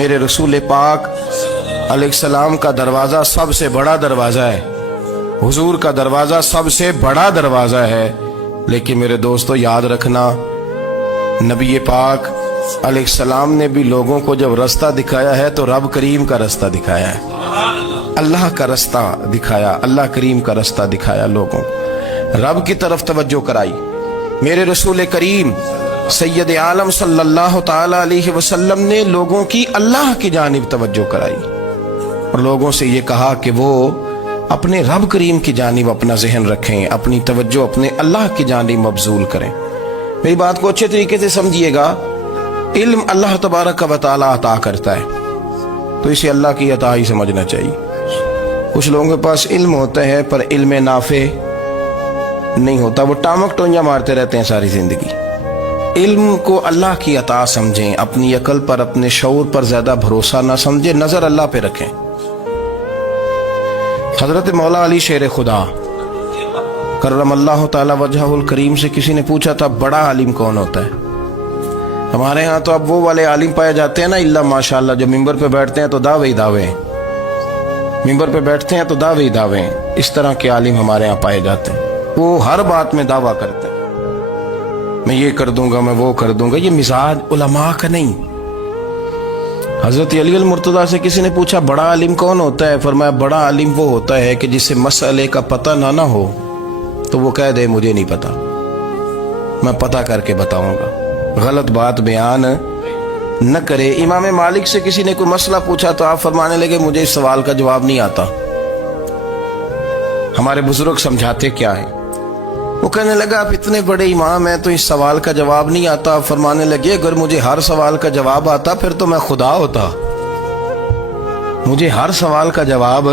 میرے رسول پاک علیہ السلام کا دروازہ سب سے بڑا دروازہ ہے، حضور کا دروازہ سب سے بڑا دروازہ ہے، لیکن میرے دوستو یاد رکھنا، نبی پاک علیہ السلام نے بھی لوگوں کو جب رستہ دکھایا ہے تو رب کریم کا رستہ دکھایا ہے، اللہ کا رستہ دکھایا، اللہ کریم کا رستہ دکھایا، لوگوں رب کی طرف توجہ کرائی۔ میرے رسول کریم سید عالم صلی اللہ تعالی علیہ وسلم نے لوگوں کی اللہ کی جانب توجہ کرائی اور لوگوں سے یہ کہا کہ وہ اپنے رب کریم کی جانب اپنا ذہن رکھیں، اپنی توجہ اپنے اللہ کی جانب مبذول کریں۔ میری بات کو اچھے طریقے سے سمجھیے گا، علم اللہ تبارک و تعالی عطا کرتا ہے تو اسے اللہ کی عطا ہی سمجھنا چاہیے۔ کچھ لوگوں کے پاس علم ہوتا ہے پر علم نافع نہیں ہوتا، وہ ٹامک ٹوئیاں مارتے رہتے ہیں ساری زندگی۔ علم کو اللہ کی عطا سمجھیں، اپنی عقل پر اپنے شعور پر زیادہ بھروسہ نہ سمجھیں، نظر اللہ پہ رکھیں۔ حضرت مولا علی شیر خدا کرم اللہ تعالی وجہہ الکریم سے کسی نے پوچھا تھا بڑا عالم کون ہوتا ہے؟ ہمارے ہاں تو اب وہ والے عالم پائے جاتے ہیں نا، اللہ ماشاءاللہ، جو ممبر پہ بیٹھتے ہیں تو دعوے ہی دعوے ہیں، ممبر پہ بیٹھتے ہیں تو دعوے ہی دعوے ہیں، اس طرح کے عالم ہمارے ہاں پائے جاتے ہیں، وہ ہر بات میں دعویٰ کرتے ہیں، میں یہ کر دوں گا، میں وہ کر دوں گا۔ یہ مزاج علماء کا نہیں۔ حضرت علی المرتضیٰ سے کسی نے پوچھا بڑا عالم کون ہوتا ہے؟ فرمایا بڑا عالم وہ ہوتا ہے کہ جسے مسئلے کا پتہ نہ ہو تو وہ کہہ دے مجھے نہیں پتا، میں پتہ کر کے بتاؤں گا، غلط بات بیان نہ کرے۔ امام مالک سے کسی نے کوئی مسئلہ پوچھا تو آپ فرمانے لگے مجھے اس سوال کا جواب نہیں آتا، ہمارے بزرگ سمجھاتے کیا ہے؟ وہ کہنے لگا آپ اتنے بڑے امام ہیں تو اس سوال کا جواب نہیں آتا۔ آپ فرمانے لگے اگر مجھے ہر سوال کا جواب آتا پھر تو میں خدا ہوتا، مجھے ہر سوال کا جواب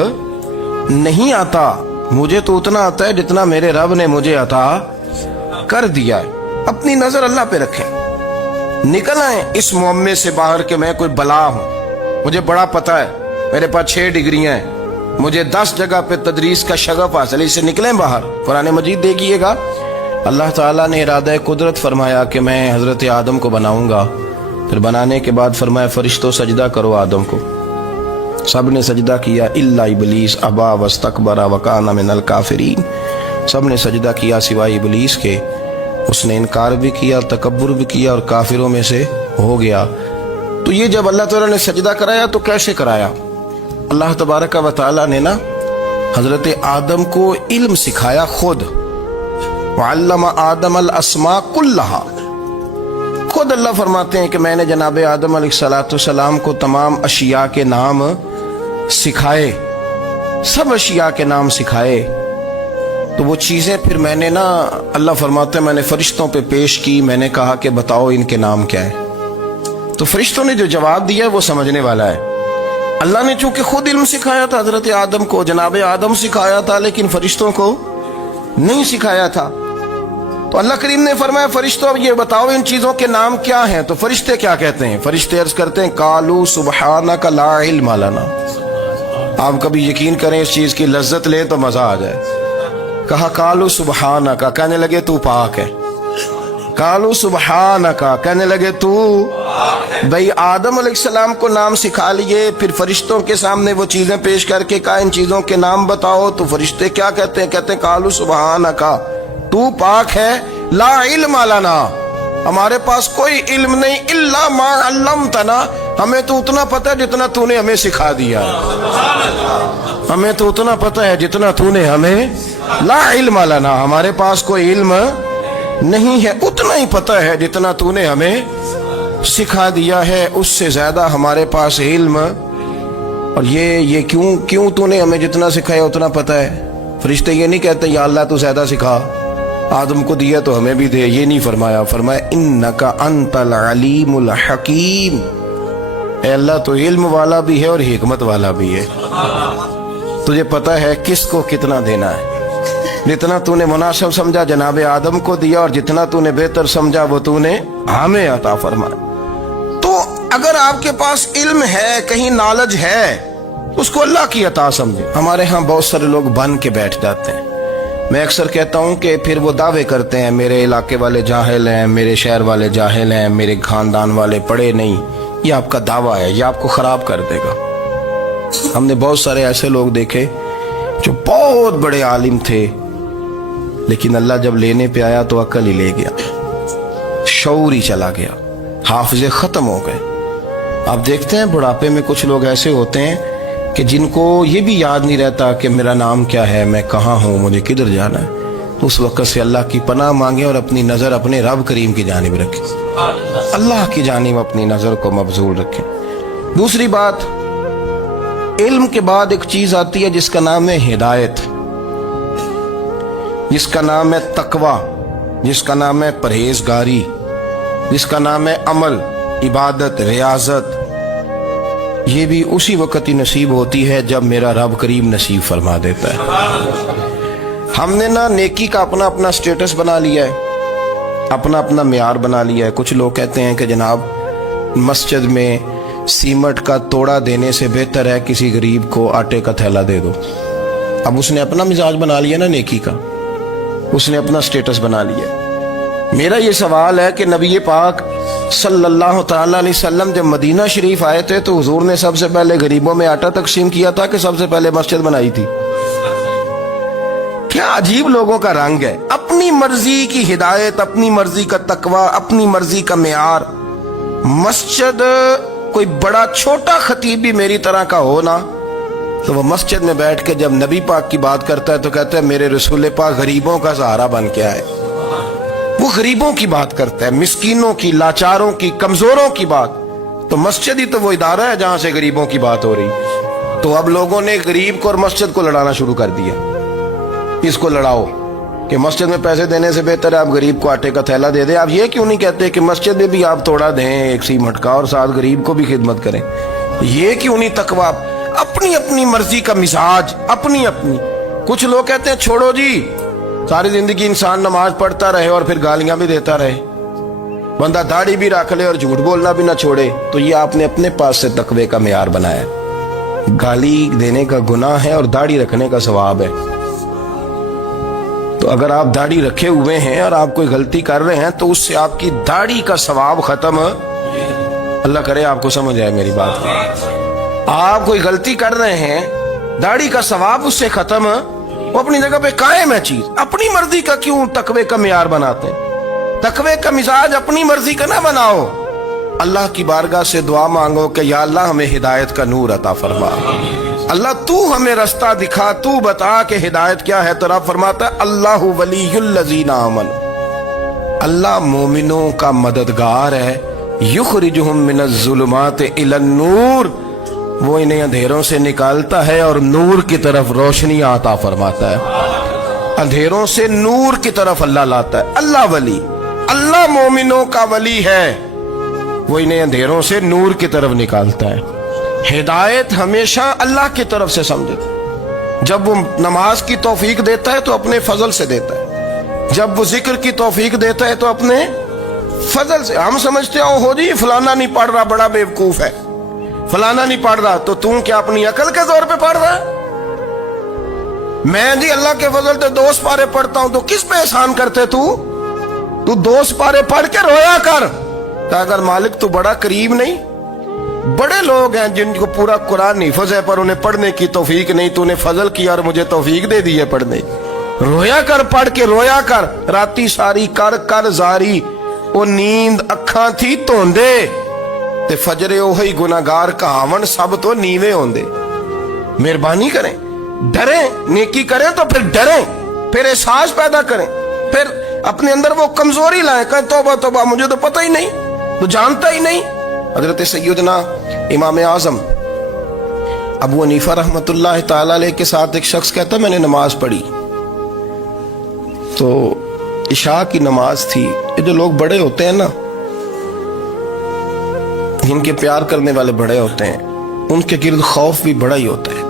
نہیں آتا، مجھے تو اتنا آتا ہے جتنا میرے رب نے مجھے عطا کر دیا ہے۔ اپنی نظر اللہ پہ رکھیں، نکل آئیں اس معمے سے باہر کہ میں کوئی بلا ہوں، مجھے بڑا پتہ ہے، میرے پاس 6 ڈگریاں ہیں، مجھے 10 جگہ پہ تدریس کا شغف حاصل ہے، اس سے نکلیں باہر۔ قرآن مجید دیکھیے گا، اللہ تعالیٰ نے ارادہ قدرت فرمایا کہ میں حضرت آدم کو بناؤں گا، پھر بنانے کے بعد فرمایا فرشتوں سجدہ کرو آدم کو، سب نے سجدہ کیا الا ابلیس ابا واستکبر وکان من الکافرین، سب نے سجدہ کیا سوائے ابلیس کے، اس نے انکار بھی کیا، تکبر بھی کیا اور کافروں میں سے ہو گیا۔ تو یہ جب اللہ تعالیٰ نے سجدہ کرایا تو کیسے کرایا؟ اللہ تبارک و تعالیٰ نے نا حضرت آدم کو علم سکھایا خود، وعلم آدم الاسماء کلہا، خود اللہ فرماتے ہیں کہ میں نے جناب آدم علیہ السلام کو تمام اشیاء کے نام سکھائے، سب اشیاء کے نام سکھائے۔ تو وہ چیزیں پھر میں نے نا، اللہ فرماتے ہیں میں نے فرشتوں پہ پیش کی، میں نے کہا کہ بتاؤ ان کے نام کیا ہے، تو فرشتوں نے جو جواب دیا وہ سمجھنے والا ہے۔ اللہ نے چونکہ خود علم سکھایا تھا حضرت آدم کو، جناب آدم سکھایا تھا لیکن فرشتوں کو نہیں سکھایا تھا، تو اللہ کریم نے فرمایا فرشتوں اب یہ بتاؤ ان چیزوں کے نام کیا ہیں؟ تو فرشتے کیا کہتے ہیں؟ فرشتے عرض کرتے ہیں قالوا سبحانک لا علم لنا۔ آپ کبھی یقین کریں اس چیز کی لذت لیں تو مزہ آ جائے۔ کہا قالوا سبحانک، کہنے لگے تو پاک ہے، قالوا سبحانک، کہنے لگے تو بھئی آدم علیہ السلام کو نام سکھا لیے، پھر فرشتوں کے سامنے وہ چیزیں پیش کر کے کہا ان چیزوں کے نام بتاؤ، تو فرشتے کیا کہتے ہیں؟ کہتے ہیں قالوا سبحانک، تو پاک ہے، لا علم لنا، ہمارے پاس کوئی علم نہیں، الا ما علمتنا، ہمیں تو اتنا پتہ ہے جتنا تو نے ہمیں سکھا دیا، ہمیں تو اتنا پتہ ہے جتنا تو نے ہمیں، لا علم لنا، ہمارے پاس کوئی علم نہیں ہے، اتنا ہی پتہ ہے جتنا تو نے ہمیں سکھا دیا ہے، اس سے زیادہ ہمارے پاس علم۔ اور یہ کیوں تو نے ہمیں جتنا سکھایا اتنا پتہ ہے؟ فرشتے یہ نہیں کہتے یا اللہ تو زیادہ سکھا، آدم کو دیا تو ہمیں بھی دے، یہ نہیں فرمایا، فرمایا انک انت العلیم الحکیم، اے اللہ تو علم والا بھی ہے اور حکمت والا بھی ہے، تجھے پتہ ہے کس کو کتنا دینا ہے، جتنا تو نے مناسب سمجھا جناب آدم کو دیا اور جتنا تو نے بہتر سمجھا وہ تو نے ہمیں عطا فرمایا۔ تو اگر آپ کے پاس علم ہے، کہیں نالج ہے، اس کو اللہ کی عطا سمجھے۔ ہمارے ہاں بہت سارے لوگ بن کے بیٹھ جاتے ہیں، میں اکثر کہتا ہوں کہ پھر وہ دعوے کرتے ہیں میرے علاقے والے جاہل ہیں، میرے شہر والے جاہل ہیں، میرے خاندان والے پڑھے نہیں، یہ آپ کا دعویٰ ہے، یہ آپ کو خراب کر دے گا۔ ہم نے بہت سارے ایسے لوگ دیکھے جو بہت بڑے عالم تھے، لیکن اللہ جب لینے پہ آیا تو عقل ہی لے گیا، شعور ہی چلا گیا، حافظے ختم ہو گئے۔ آپ دیکھتے ہیں بڑھاپے میں کچھ لوگ ایسے ہوتے ہیں کہ جن کو یہ بھی یاد نہیں رہتا کہ میرا نام کیا ہے، میں کہاں ہوں، مجھے کدھر جانا ہے۔ تو اس وقت سے اللہ کی پناہ مانگیں اور اپنی نظر اپنے رب کریم کی جانب رکھیں، اللہ کی جانب اپنی نظر کو مبذول رکھیں۔ دوسری بات، علم کے بعد ایک چیز آتی ہے جس کا نام ہے ہدایت، جس کا نام ہے تقوی، جس کا نام ہے پرہیزگاری، جس کا نام ہے عمل، عبادت، ریاضت۔ یہ بھی اسی وقت ہی نصیب ہوتی ہے جب میرا رب کریم نصیب فرما دیتا ہے۔ ہم نے نا نیکی کا اپنا اپنا سٹیٹس بنا لیا ہے، اپنا اپنا معیار بنا لیا ہے۔ کچھ لوگ کہتے ہیں کہ جناب مسجد میں سیمٹ کا توڑا دینے سے بہتر ہے کسی غریب کو آٹے کا تھیلا دے دو۔ اب اس نے اپنا مزاج بنا لیا نا نیکی کا، اس نے اپنا سٹیٹس بنا لیا۔ میرا یہ سوال ہے کہ نبی پاک صلی اللہ تعالی علیہ وسلم جب مدینہ شریف آئے تھے تو حضور نے سب سے پہلے غریبوں میں آٹا تقسیم کیا تھا کہ سب سے پہلے مسجد بنائی تھی؟ کیا عجیب لوگوں کا رنگ ہے، اپنی مرضی کی ہدایت، اپنی مرضی کا تقوی، اپنی مرضی کا معیار۔ مسجد کوئی بڑا چھوٹا خطیب بھی میری طرح کا ہو نا تو وہ مسجد میں بیٹھ کے جب نبی پاک کی بات کرتا ہے تو کہتا ہے میرے رسول پاک غریبوں کا سہارا بن کے آئے۔ وہ غریبوں کی بات کرتا ہے، مسکینوں کی، لاچاروں کی، کمزوروں کی بات۔ تو مسجد ہی تو وہ ادارہ ہے جہاں سے غریبوں کی بات ہو رہی۔ تو اب لوگوں نے غریب کو اور مسجد کو لڑانا شروع کر دیا، اس کو لڑاؤ کہ مسجد میں پیسے دینے سے بہتر ہے آپ غریب کو آٹے کا تھیلا دے دیں۔ آپ یہ کیوں نہیں کہتے کہ مسجد میں بھی آپ توڑا دیں ایک سیمٹ کا اور ساتھ غریب کو بھی خدمت کریں؟ یہ کیوں نہیں تقوی؟ اپنی اپنی مرضی کا مزاج، اپنی اپنی۔ کچھ لوگ کہتے ہیں چھوڑو جی، ساری زندگی انسان نماز پڑھتا رہے اور پھر گالیاں بھی دیتا رہے، بندہ داڑھی بھی رکھ لے اور جھوٹ بولنا بھی نہ چھوڑے۔ تو یہ آپ نے اپنے پاس سے تقوی کا معیار بنایا۔ گالی دینے کا گناہ ہے اور داڑھی رکھنے کا ثواب ہے۔ تو اگر آپ داڑھی رکھے ہوئے ہیں اور آپ کوئی غلطی کر رہے ہیں تو اس سے آپ کی داڑھی کا ثواب ختم، اللہ کرے آپ کو سمجھ آئے میری بات۔ آپ کوئی غلطی کر رہے ہیں، داڑھی کا ثواب اس سے ختم، وہ اپنی جگہ پہ قائم ہے چیز۔ اپنی مرضی کا کیوں تقوی کا معیار بناتے ہیں؟ تقوی کا مزاج اپنی مرضی کا نہ بناؤ۔ اللہ کی بارگاہ سے دعا مانگو کہ یا اللہ ہمیں ہدایت کا نور عطا فرما، اللہ تو ہمیں رستہ دکھا، تو بتا کہ ہدایت کیا ہے۔ تو رب فرماتا ہے اللہ ولی الذین آمنوا، اللہ مومنوں کا مددگار ہے، یخرجہم من الظلمات الی النور، وہ انہیں اندھیروں سے نکالتا ہے اور نور کی طرف روشنی عطا فرماتا ہے۔ اندھیروں سے نور کی طرف اللہ لاتا ہے۔ اللہ ولی، اللہ مومنوں کا ولی ہے، وہ انہیں اندھیروں سے نور کی طرف نکالتا ہے۔ ہدایت ہمیشہ اللہ کی طرف سے سمجھے۔ جب وہ نماز کی توفیق دیتا ہے تو اپنے فضل سے دیتا ہے، جب وہ ذکر کی توفیق دیتا ہے تو اپنے فضل سے۔ ہم سمجھتے ہو جی فلانا نہیں پڑھ رہا بڑا بیوقوف ہے، فلانا نہیں پڑھ رہا، تو تم کیا اپنی عقل کے زور پہ پڑھ رہا ہے؟ میں جی اللہ کے فضل سے 2 سپارے پڑھتا ہوں، تو کس پہ احسان کرتے تو 2 سپارے پڑھ کے رویا کر کہ اگر مالک تو بڑا قریب نہیں۔ بڑے لوگ ہیں جن کو پورا قرآن حفظ ہے پر انہیں پڑھنے کی توفیق نہیں، تو انہیں فضل کیا اور مجھے توفیق دے دی ہے پڑھنے۔ رویا کر، پڑھ کے رویا کر، راتی ساری کر کر زاری، وہ نیند اکھاں تھی توندے تے فجرے اوہی گناہگار کہاون سب تو نیوے ہوندے۔ مہربانی کریں، ڈریں، نیکی کریں تو پھر ڈریں، پھر احساس پیدا کریں، پھر اپنے اندر وہ کمزوری لائیں کہ توبہ توبہ مجھے تو پتہ ہی نہیں، تو جانتا ہی نہیں۔ حضرت سیدنا امام اعظم ابو حنیفہ رحمۃ اللہ تعالی علیہ کے ساتھ ایک شخص کہتا میں نے نماز پڑھی تو عشاء کی نماز تھی۔ یہ جو لوگ بڑے ہوتے ہیں نا، جن کے پیار کرنے والے بڑے ہوتے ہیں، ان کے گرد خوف بھی بڑا ہی ہوتا ہے،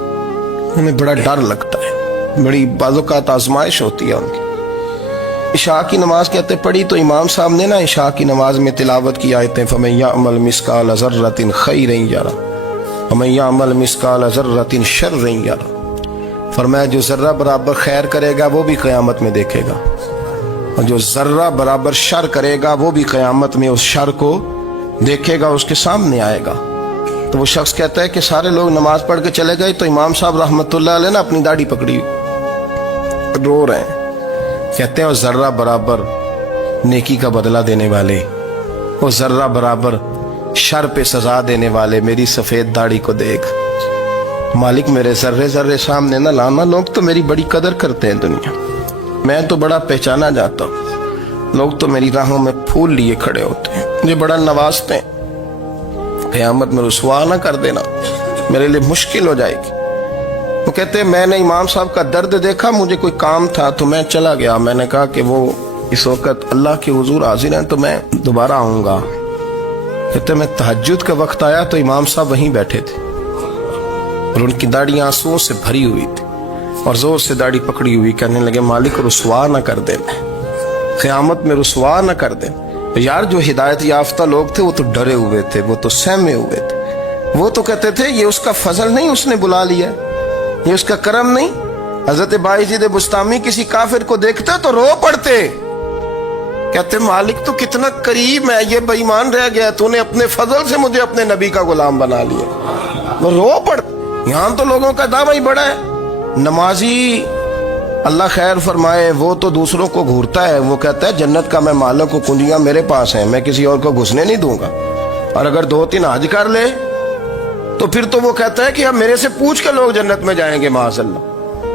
انہیں بڑا ڈر لگتا ہے، بڑی بعض اوقات آزمائش ہوتی ہے ان کی۔ عشاء کی نماز کہتے پڑھی تو امام صاحب نے نا عشاء کی نماز میں تلاوت کی آیتیں فَمَن يَعْمَلْ مِثْقَالَ ذَرَّةٍ خَيْرًا يَرَهُ وَمَن يَعْمَلْ مِثْقَالَ ذَرَّةٍ شَرًّا يَرَهُ، فرمایا جو ذرہ برابر خیر کرے گا وہ بھی قیامت میں دیکھے گا، اور جو ذرہ برابر شر کرے گا وہ بھی قیامت میں اس شر کو دیکھے گا اس کے سامنے آئے گا. تو وہ شخص کہتا ہے کہ سارے لوگ نماز پڑھ کے چلے گئے تو امام صاحب رحمت اللہ علیہ نے اپنی داڑھی پکڑی رو رہے ہیں. کہتے ہیں وہ ذرہ برابر نیکی کا بدلہ دینے والے, وہ ذرہ برابر شر پہ سزا دینے والے میری سفید داڑھی کو دیکھ. مالک میرے ذرے ذرے سامنے نہ لانا, لوگ تو میری بڑی قدر کرتے ہیں دنیا, میں تو بڑا پہچانا جاتا ہوں, لوگ تو میری راہوں میں پھول لیے کھڑے ہوتے ہیں, مجھے بڑا نوازتے ہیں. قیامت میں رسوا نہ کر دینا, میرے لیے مشکل ہو جائے گی. وہ کہتے ہیں میں نے امام صاحب کا درد دیکھا, مجھے کوئی کام تھا تو میں چلا گیا. میں نے کہا کہ وہ اس وقت اللہ کے حضور حاضر ہیں تو میں دوبارہ آؤں گا. کہتے ہیں میں تہجد کا وقت آیا تو امام صاحب وہیں بیٹھے تھے اور ان کی داڑھی آنسوؤں سے بھری ہوئی تھی اور زور سے داڑھی پکڑی ہوئی. کہنے لگے مالک رسوا نہ کر دیں, قیامت میں رسوا نہ کر دیں. یار جو ہدایت یافتہ لوگ تھے وہ تو ڈرے ہوئے تھے, وہ تو سہمے ہوئے تھے, وہ تو کہتے تھے یہ اس کا فضل نہیں, اس نے بلا لیا, یہ اس کا کرم نہیں. حضرت بایزید بستامی کسی کافر کو دیکھتے تو رو پڑتے, کہتے مالک تو کتنا قریب ہے, یہ بے ایمان رہ گیا, تو نے اپنے فضل سے مجھے اپنے نبی کا غلام بنا لیا. وہ رو پڑ. یہاں تو لوگوں کا دعویٰ ہی بڑا ہے. نمازی اللہ خیر فرمائے وہ تو دوسروں کو گھورتا ہے, وہ کہتا ہے جنت کا میں مالک ہوں, کنجیاں میرے پاس ہیں, میں کسی اور کو گھسنے نہیں دوں گا. اور اگر 2-3 حج کر لے تو پھر تو وہ کہتا ہے کہ اب میرے سے پوچھ کے لوگ جنت میں جائیں گے معاذ اللہ.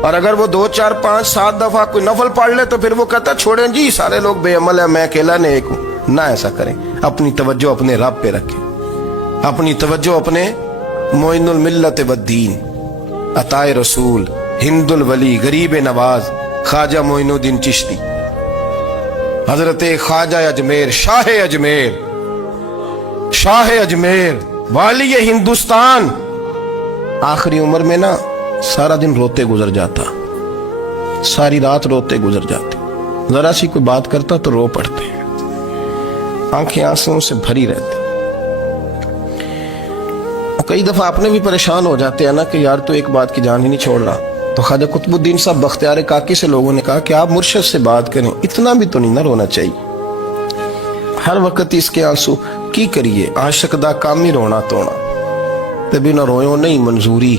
اور اگر وہ 2 4 5 7 دفعہ کوئی نفل پڑھ لے تو پھر وہ کہتا ہے چھوڑیں جی سارے لوگ بے عمل ہیں, میں اکیلا نیک ہوں. نہ ایسا کریں, اپنی توجہ اپنے رب پہ رکھیں, اپنی توجہ اپنے معین الملت والدین, عطائے رسول, ہند الولی, غریب نواز, خواجہ معین الدین چشتی, حضرت خواجہ اجمیر, شاہ اجمیر, والی ہندوستان. آخری عمر میں نا سارا دن روتے گزر جاتا, ساری رات روتے گزر جاتے, ذرا سی کوئی بات کرتا تو رو پڑتے, آنکھیں آنسوں سے بھری رہتی. کئی دفعہ اپنے بھی پریشان ہو جاتے ہیں نا کہ یار تو ایک بات کی جان ہی نہیں چھوڑ رہا. تو خواجہ قطب الدین صاحب بختیار کاکی سے لوگوں نے کہا کہ آپ مرشد سے بات کریں, اتنا بھی تو نہیں نہ رونا چاہیے, ہر وقت اس کے آنسو کی کریے. عاشق دا کام ہی رونا تونا, تبھی نہ رویوں نہیں منظوری,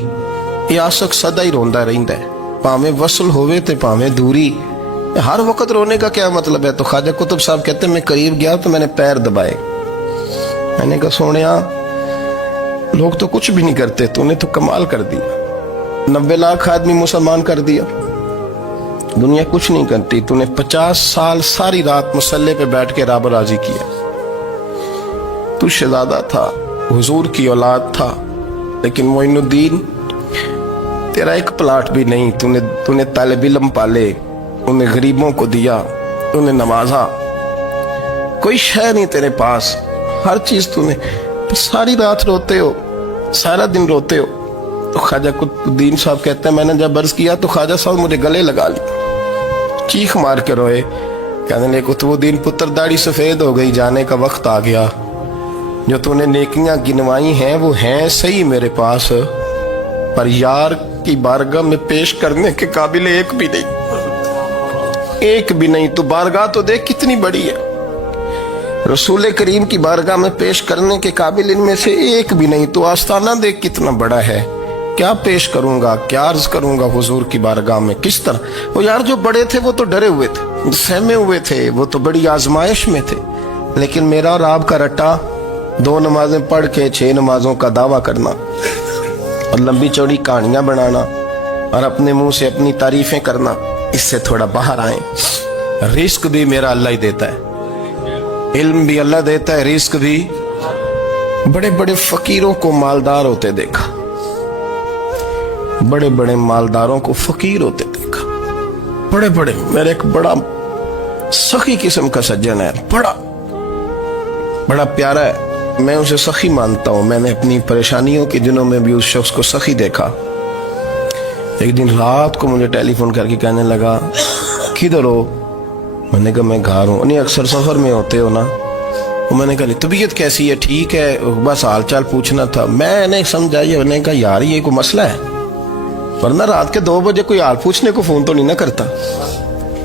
یہ عاشق سدا ہی روندا رہندا ہے, پاویں وصل ہوئے تے پاویں دوری. ہر وقت رونے کا کیا مطلب ہے؟ تو خواجہ قطب صاحب کہتے ہیں میں قریب گیا تو میں نے پیر دبائے, میں نے کہا سونیا لوگ تو کچھ بھی نہیں کرتے, تو نے تو کمال کر دیا, 90 لاکھ آدمی مسلمان کر دیا, دنیا کچھ نہیں کرتی, تو نے 50 سال ساری رات مصلے پہ بیٹھ کے رب راضی کیا. تو شہزادہ تھا, حضور کی اولاد تھا, لیکن معین الدین تیرا ایک پلاٹ بھی نہیں, تو نے طالب علم پالے, انہیں غریبوں کو دیا, انہیں نوازا, کوئی شے نہیں تیرے پاس, ہر چیز تو نے, ساری رات روتے ہو, سارا دن روتے ہو. تو خواجہ قطب الدین صاحب کہتے ہیں میں نے جب عرض کیا تو خواجہ صاحب مجھے گلے لگا لی, چیخ مار کے روئے, کہنے لگے قطب الدین پتر داڑھی سفید ہو گئی, جانے کا وقت آ گیا, جو تو نے نیکیاں گنوائی ہیں وہ ہیں صحیح میرے پاس, پر یار کی بارگاہ میں پیش کرنے کے قابل ایک بھی نہیں. تو بارگاہ تو دیکھ کتنی بڑی ہے, رسول کریم کی بارگاہ میں پیش کرنے کے قابل ان میں سے ایک بھی نہیں. تو آستانہ دیکھ کتنا بڑا ہے, کیا پیش کروں گا, کیا عرض کروں گا حضور کی بارگاہ میں, کس طرح. وہ یار جو بڑے تھے وہ تو ڈرے ہوئے تھے, سہمے ہوئے تھے, وہ تو بڑی آزمائش میں تھے, لیکن میرا اور آپ کا رٹا 2 نمازیں پڑھ کے 6 نمازوں کا دعویٰ کرنا اور لمبی چوڑی کہانیاں بنانا اور اپنے منہ سے اپنی تعریفیں کرنا, اس سے تھوڑا باہر آئیں. رزق بھی میرا اللہ ہی دیتا ہے, علم بھی اللہ دیتا ہے, رزق بھی. بڑے بڑے فقیروں کو مالدار ہوتے دیکھا, بڑے بڑے مالداروں کو فقیر ہوتے دیکھا, بڑے بڑے. میرے ایک بڑا سخی قسم کا سجن ہے, بڑا پیارا ہے, میں اسے سخی مانتا ہوں. میں نے اپنی پریشانیوں کے دنوں میں بھی اس شخص کو سخی دیکھا. ایک دن رات کو مجھے ٹیلی فون کر کے کہنے لگا کدھر ہو؟ میں نے کہا میں گھر ہوں. نہیں اکثر سفر میں ہوتے ہو نا. میں نے کہا طبیعت کیسی ہے؟ ٹھیک ہے, بس حال چال پوچھنا تھا. میں نے سمجھائی, میں نے کہا یار یہ کوئی مسئلہ ہے, ورنہ رات کے 2 بجے کوئی حال پوچھنے کو فون تو نہیں نہ کرتا.